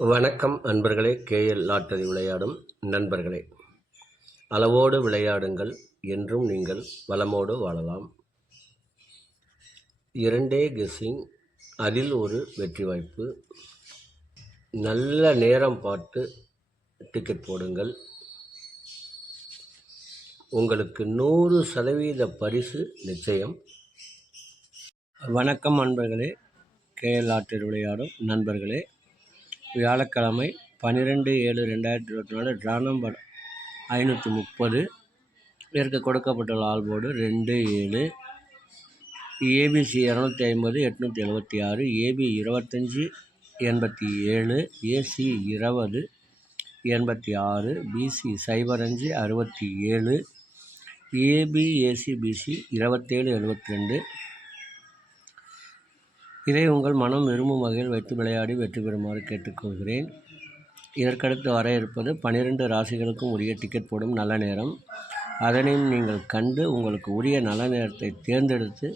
வணக்கம் அன்பர்களே. KL lottery விளையாடும் நண்பர்களே, அளவோடு விளையாடுங்கள், என்றும் நீங்கள் வளமோடு வாழலாம். 2 கெஸ்ஸிங், அதில் ஒரு வெற்றி வாய்ப்பு. நல்ல நேரம் பார்த்து டிக்கெட் போடுங்கள். உங்களுக்கு 100% பரிசு நிச்சயம். வணக்கம் அன்பர்களே, கேஎல் லாட்டரி விளையாடும் நண்பர்களே. வியாழக்கிழமை 12/7/2024 ட்ரா நம்பர் 530. இதற்கு கொடுக்கப்பட்டுள்ள ஆல் போர்டு 2 7, ABC 250 876, AB 25 87, AC 20 86, BC 05 67, AB AC BC 27 72. இதை உங்கள் மனம் விரும்பும் வகையில் வைத்து விளையாடி வெற்றி பெறுமாறு கேட்டுக்கொள்கிறேன். இதற்கடுத்து வர இருப்பது 12 ராசிகளுக்கும் உரிய டிக்கெட் போடும் நல்ல நேரம். அதனையும் நீங்கள் கண்டு உங்களுக்கு உரிய நல்ல நேரத்தை தேர்ந்தெடுத்து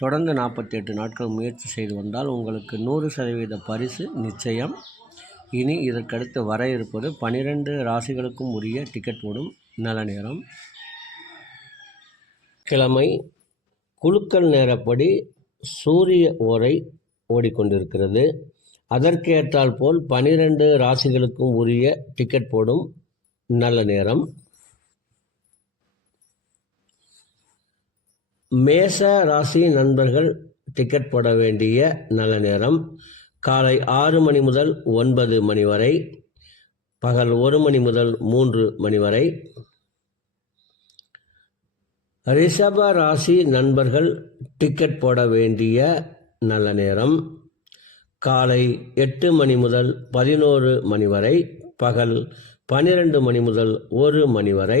தொடர்ந்து 48 நாட்கள் முயற்சி செய்து வந்தால் உங்களுக்கு 100% பரிசு நிச்சயம். இனி இதற்கடுத்து வர இருப்பது 12 ராசிகளுக்கும் உரிய டிக்கெட் போடும் நல்ல நேரம். கிழமை குலுக்கல் நேரப்படி சூரிய ஓரை ஓடிக்கொண்டிருக்கிறது. அதற்கேற்றால் போல் 12 ராசிகளுக்கும் உரிய டிக்கெட் போடும் நல்ல நேரம். மேச ராசி நண்பர்கள் டிக்கெட் போட வேண்டிய நல்ல நேரம் காலை 6 மணி முதல் 9 மணி வரை, பகல் 1 மணி முதல் 3 மணி வரை. ரிஷப ராசி நண்பர்கள் டிக்கெட் போட வேண்டிய நல்ல நேரம் காலை 8 மணி முதல் 11 மணி வரை, பகல் 12 மணி முதல் 1 மணி வரை.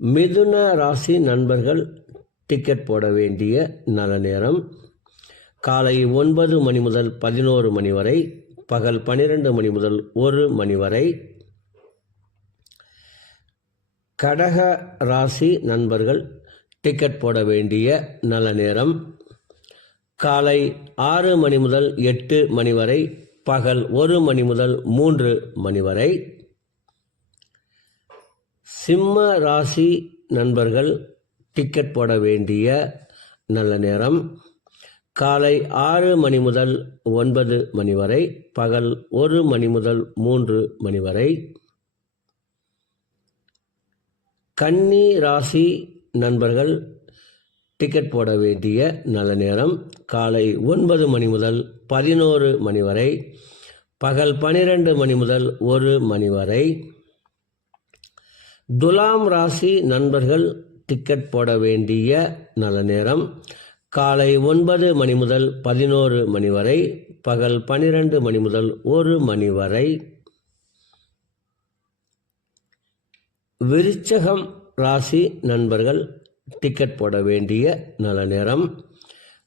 மிதுன ராசி நண்பர்கள் டிக்கெட் போட வேண்டிய நல்ல நேரம் காலை 9 மணி முதல் 11 மணி வரை, பகல் 12 மணி முதல் 1 மணி வரை. கடக ராசி நண்பர்கள் டிக்கெட் போட வேண்டிய நல்ல நேரம் காலை 6 மணி முதல் 8 மணி வரை, பகல் 1 மணி முதல் 3 மணி வரை. சிம்ம ராசி நண்பர்கள் டிக்கெட் போட வேண்டிய நல்ல நேரம் காலை 6 மணி முதல் 9 மணி வரை, பகல் 1 மணி முதல் 3 மணி வரை. கன்னி ராசி நண்பர்கள் டிக்கெட் போட வேண்டிய நல்ல நேரம் காலை 9 மணி முதல் 11 மணி வரை, பகல் 12 மணி முதல் 1 மணி வரை. துலாம் ராசி நண்பர்கள் டிக்கெட் போட வேண்டிய நல்ல நேரம் காலை 9 மணி முதல் 11 மணி வரை, பகல் 12 மணி முதல் 1 மணி வரை. விருச்சகம் ராசி நண்பர்கள் டிக்கெட் போட வேண்டிய நல்ல நேரம்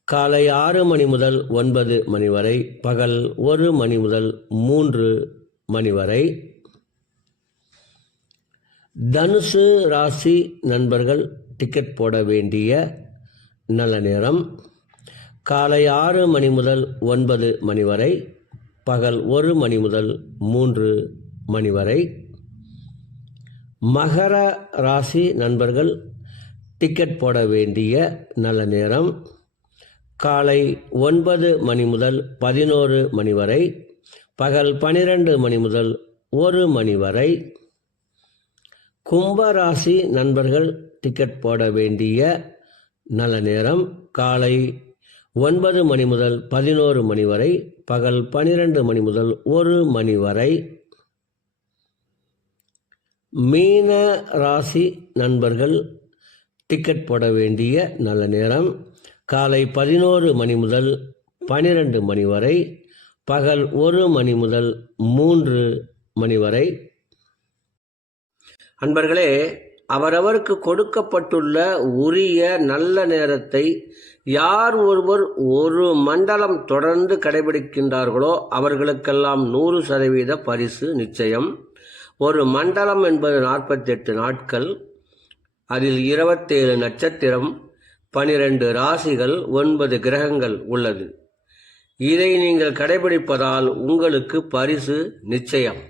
காலை 6 மணி முதல் 9 மணி வரை, பகல் 1 மணி முதல் 3 மணி வரை. தனுசு ராசி நண்பர்கள் டிக்கெட் போட வேண்டிய நல்ல நேரம் காலை 6 மணி முதல் 9 மணி வரை, பகல் 1 மணி முதல் 3 மணி வரை. மகர ராசி நண்பர்கள் டிக்கெட் போட வேண்டிய நல்ல நேரம் காலை 9 மணி முதல் 11 மணி வரை, பகல் 12 மணி முதல் 1 மணி வரை. கும்ப ராசி நண்பர்கள் டிக்கெட் போட வேண்டிய நல்ல நேரம் காலை 9 மணி முதல் 11 மணி வரை, பகல் 12 மணி முதல் 1 மணி வரை. மீன ராசி நண்பர்கள் டிக்கெட் போட வேண்டிய நல்ல நேரம் காலை 11 மணி முதல் 12 மணி வரை, பகல் 1 மணி முதல் 3 மணி வரை. அன்பர்களே, அவரவருக்கு கொடுக்கப்பட்டுள்ள உரிய நல்ல நேரத்தை யார் ஒருவர் ஒரு மண்டலம் தொடர்ந்து கடைபிடிக்கின்றார்களோ அவர்களுக்கெல்லாம் 100% பரிசு நிச்சயம். ஒரு மண்டலம் என்பது 48 நாட்கள். அதில் 27 நட்சத்திரம், 12 ராசிகள், 9 கிரகங்கள் உள்ளது. இதை நீங்கள் கடைபிடிப்பதால் உங்களுக்கு பரிசு நிச்சயம்.